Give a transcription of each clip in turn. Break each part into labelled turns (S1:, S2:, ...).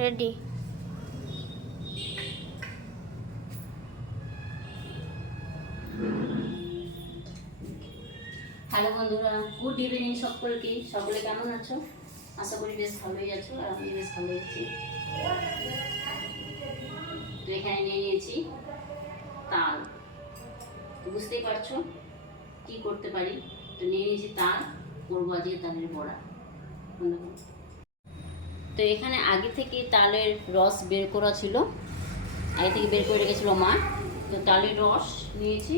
S1: Ready
S2: hello বন্ধুরা, good evening সকলকে। সকলে কেমন আছো? আশা করি বেশ ভালোই আছো আর আমি বেশ ভালোই আছি। তো এখানে নিয়ে নিয়েছি তাল। বুঝতেই পারছ কি করতে পারি? তো নিয়ে নিয়েছি তাল, করব আজকে তালের বড়া। তো এখানে আগে থেকে তালের রস বের করা ছিল। আগে থেকে বের করে রেখেছিল মা। তো তালের রস নিয়েছি,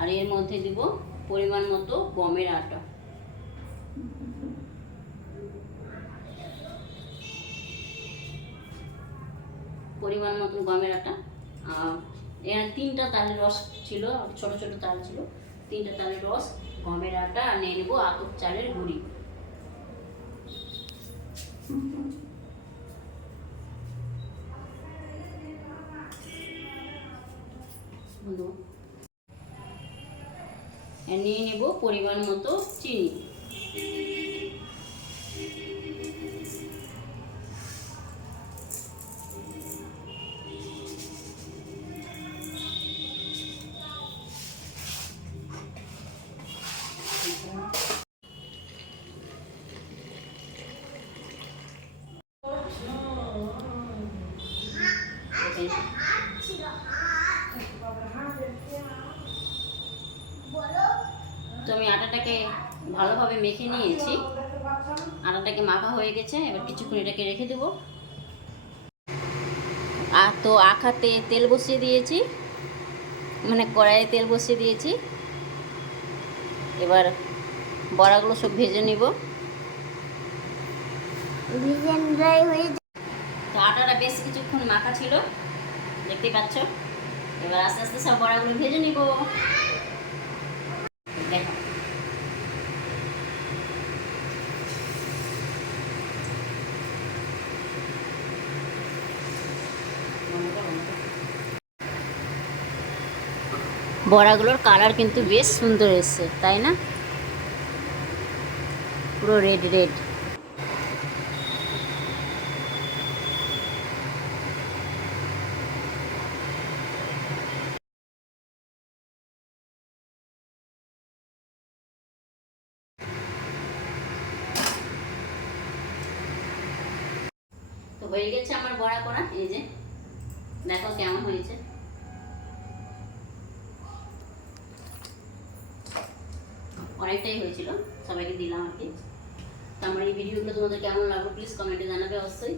S2: আর এর মধ্যে দিব পরিমাণ মতো গমের আটা। পরিমাণ মতো গমের আটা। এখানে তিনটা তালের রস ছিল, ছোট ছোট তাল ছিল। তিনটা তালের রস, গমের আটা, আর নিয়ে নেব আতপ চালের গুঁড়ি। নিয়ে নেব পরিমাণ মতো চিনি। তো আমি আটাটাকে ভালোভাবে মেখে নিয়েছি। আটাটাকে মাখা হয়ে গেছে এবার কিছুক্ষণ এটাকে রেখে দেবো। আর তো আখাতে তেল বসিয়ে দিয়েছি মানে কড়াইয়ে তেল বসিয়ে দিয়েছি। এবার বড়াগুলো সব ভেজে নিব।
S1: হয়ে
S2: আটাটা বেশ কিছুক্ষণ মাখা ছিল। দেখতেই পাচ্ছ? এবার আস্তে আস্তে সব বড়াগুলো ভেজে নিব। বড়াগুলোর কালার কিন্তু বেশ সুন্দর এসছে, তাই না? পুরো রেড রেড হয়ে গেছে আমার বড়া করা, এই যে। দেখো কেমন হয়েছে। অনেকটাই হয়েছিল, সবাইকে দিলাম আর কি। তো আমার এই ভিডিওগুলো তোমাদের কেমন লাগল প্লিজ কমেন্টে জানাবে অবশ্যই।